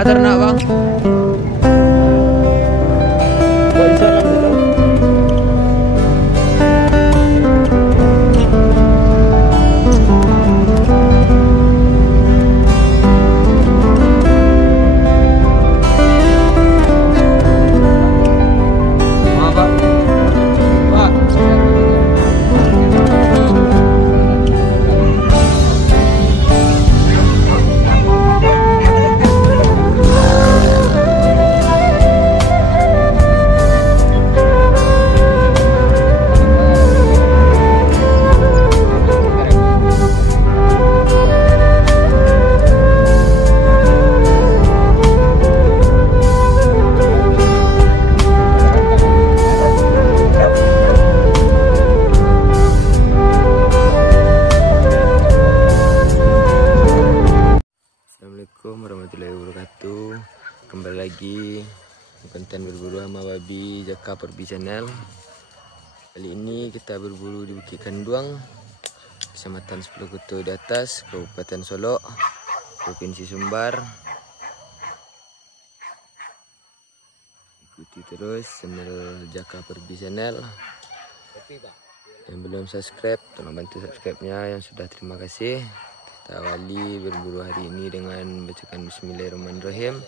Mak ternak bang. Assalamualaikum warahmatullahi wabarakatuh. Kembali lagi konten berburu sama babi Jaka Perbi Channel. Kali ini kita berburu di Bukit Kanduang, Kecamatan Sepuluh di Atas, Kabupaten Solok, Provinsi Sumbar. Ikuti terus channel Jaka Perbi Channel. Yang belum subscribe, tolong bantu subscribe-nya. Yang sudah, terima kasih. Kita awali berburu hari ini dengan bacakan Bismillahirrahmanirrahim.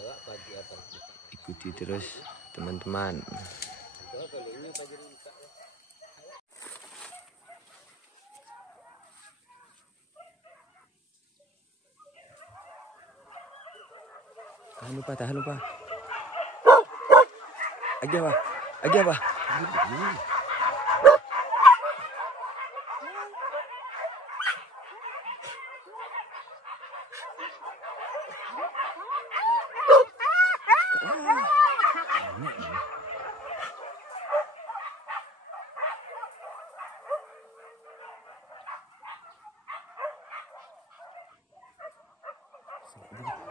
Ikuti terus teman-teman. Tahan lupa. Lagi apa?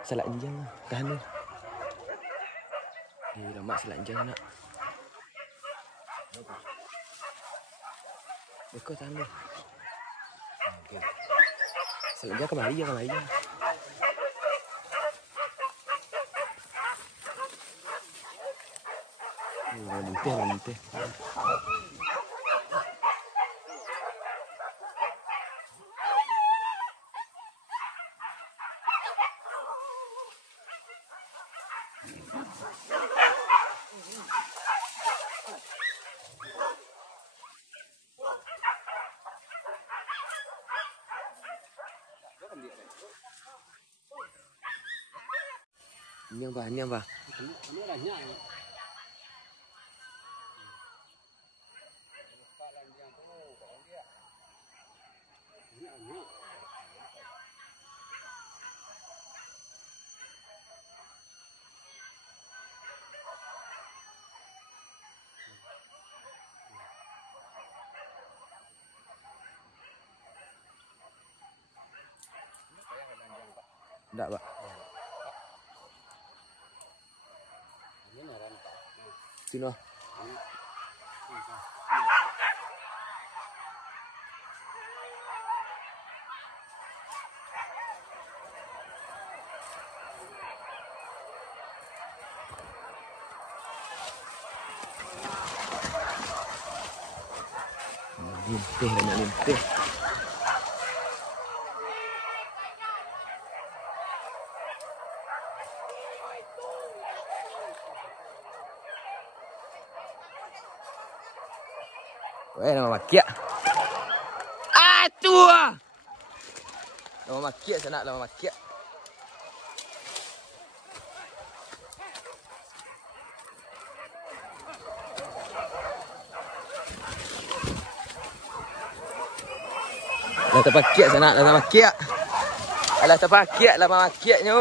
Salak injang, tahan dulu. Lama salak injang nak. Dekor tahan dulu. Salak injang kembali ya. Lenteh. Ini apa? Enggak, Pak. Sini. Linteh. Nama makia. Tua. Nama makia sana, nama makia. Lah terpakiak sana, lah makia. Alah terpakiak lah makiaknya.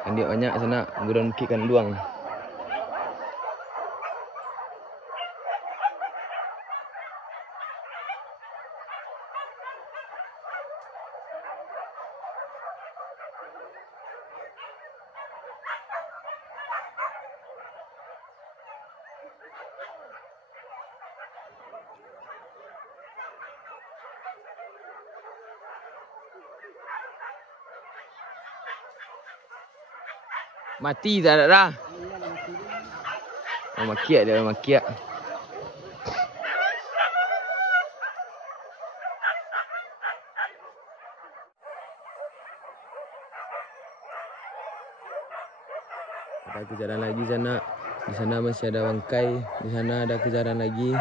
Kan dia banyak sana buruan ikan luang. Mati tak ada dah. Oh, makiak dia, makiak. Ada kejaran lagi sana. Di sana masih ada bangkai. Di sana ada kejaran lagi.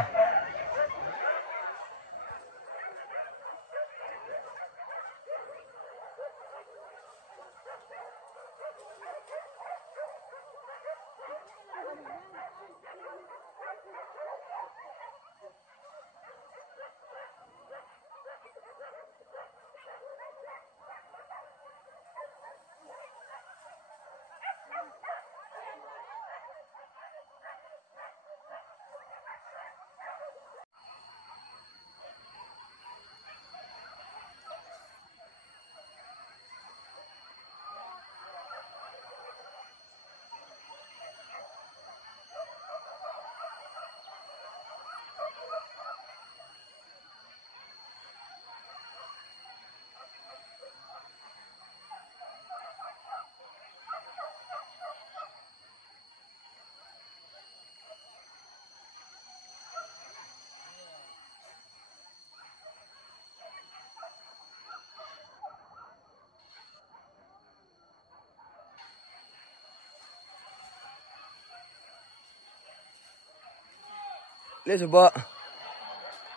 Lihat coba.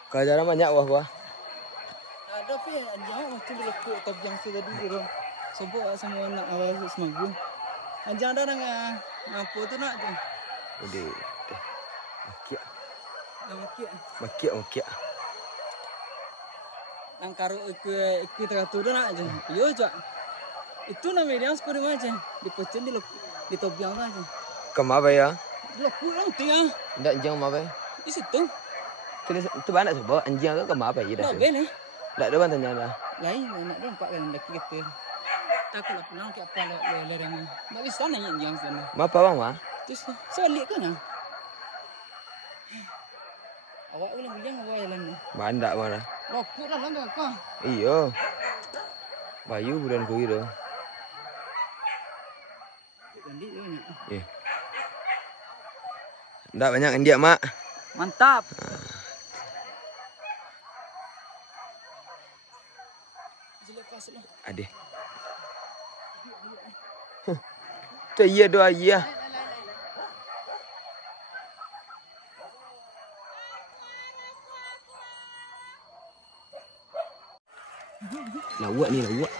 Kejaran banyak wah. Ada tapi anjang macam lekuk tapi yang sudah tadi tu. Sebab semua nak awal semagu. Anjang ada dengan apa tu nak tu. Udah. Makiak. Makiak. Ang karo ikut teratur nak je. Yo je. Itu namanya dia seperti macam dipecah di tobiang aja. Kemana ya? Lekuk lang tiang. Ndak anjing apa? Di situ. Itu banyak sebab anjing tu kemana ya dah. Tak benar. Ndak ada tanya dah. Lain nak dia nampak kan laki gitu. Takut lah pulang ke apa lereng. Tak bisa nanya anjing sana. Apa bang mah? Terus solik ke nak? Awak ulang bilang awak jalan ni. Mandak mana? Lekuk lah lambat kau. Iyo. Bayu bulan kui tu. Mandi tu ni. Ndak banyak dia mak. Mantap. Lepas lah. Ade. Tu iya doa iya. Lawak ni lawak.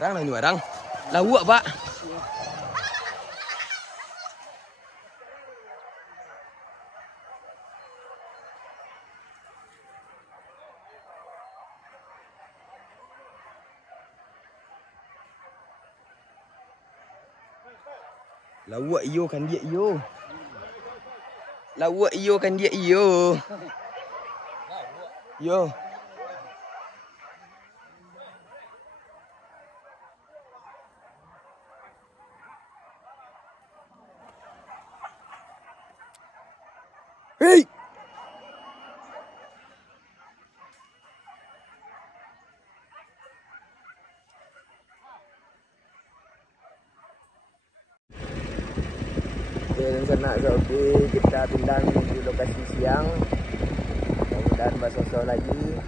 Lanyu barang. Lawak pak. Lawak iyo kan dia iyo. Lawak iyo kan dia iyo. Yo. Hey. Dan sana Zobi kita pindah menuju lokasi siang. Mudah-mudahan basah lagi.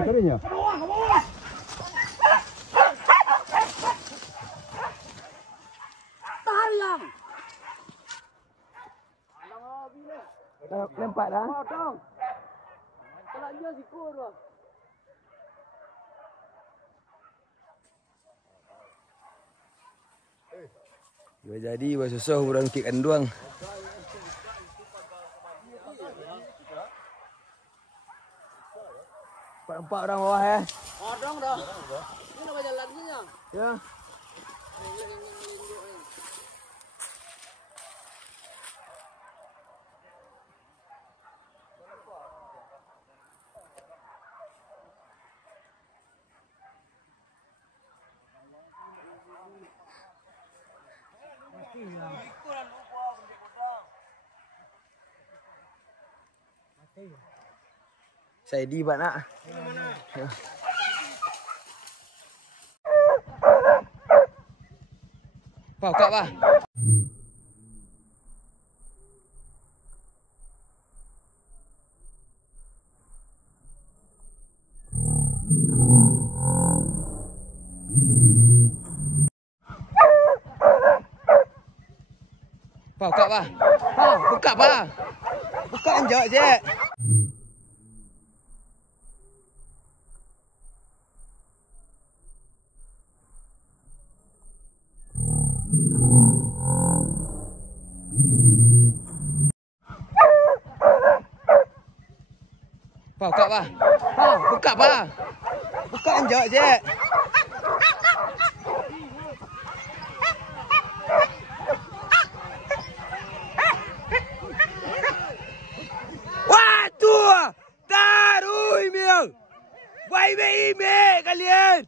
Akhirnya. Lempar dah. Dua jadi, buat susah kurang kik kanduang. Empat orang bawah ya. Orang dah. Ini nak jalan ni ya. Ya. Saya di pak nak. Pak, kak pak. Pak, buka pak. Pak, buka pak. Buka anjak je. Pak, buka pak. Pak, buka pak. Buka anjak je. Waduh, taruh email. Why email kalian?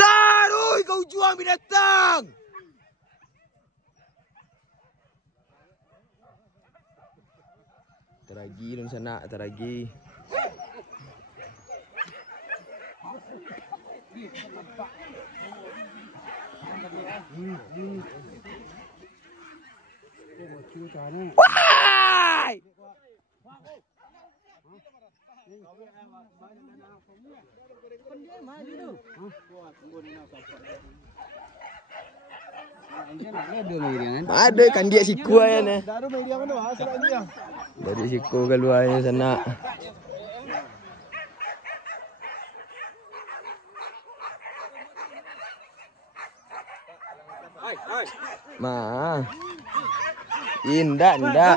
Taruh kau jual binatang. Teragi dun sana, teragi. Why? Ada kan dia siku aja nih. Dari siku keluarnya sana. Ma. Indah, indah.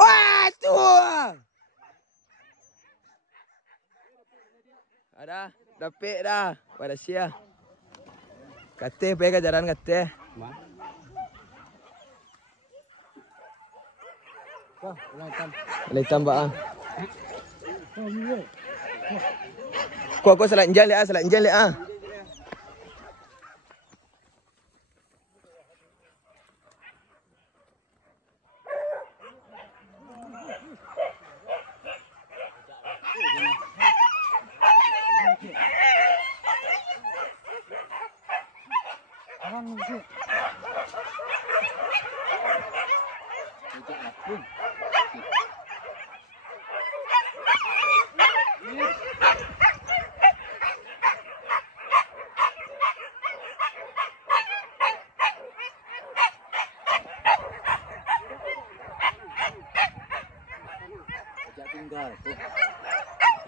Wah, tuh. Ada, dapet dah. Pada sia. Kate, pega jalan kate. Letam ba. Kau salat njal le ah, salat njal le ah.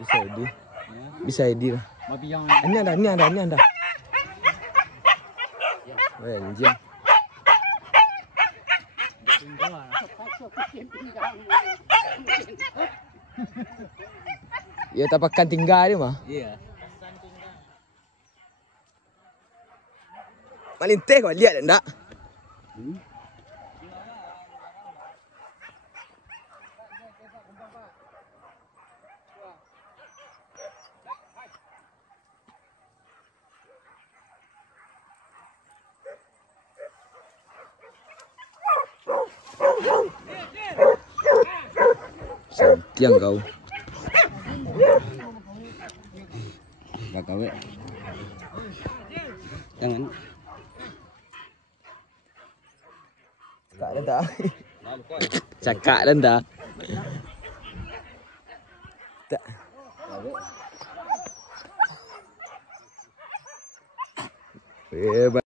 Bisa ID. Bisa ID lah. Ini ada. Anjing. Ya tapakan tinggal dia mah. Iya. Malinteh kau lihat enggak? Tiang kau. Gak kawe. Jangan. Cakak dah tak? Cakak dah tak? Tak. Hebat.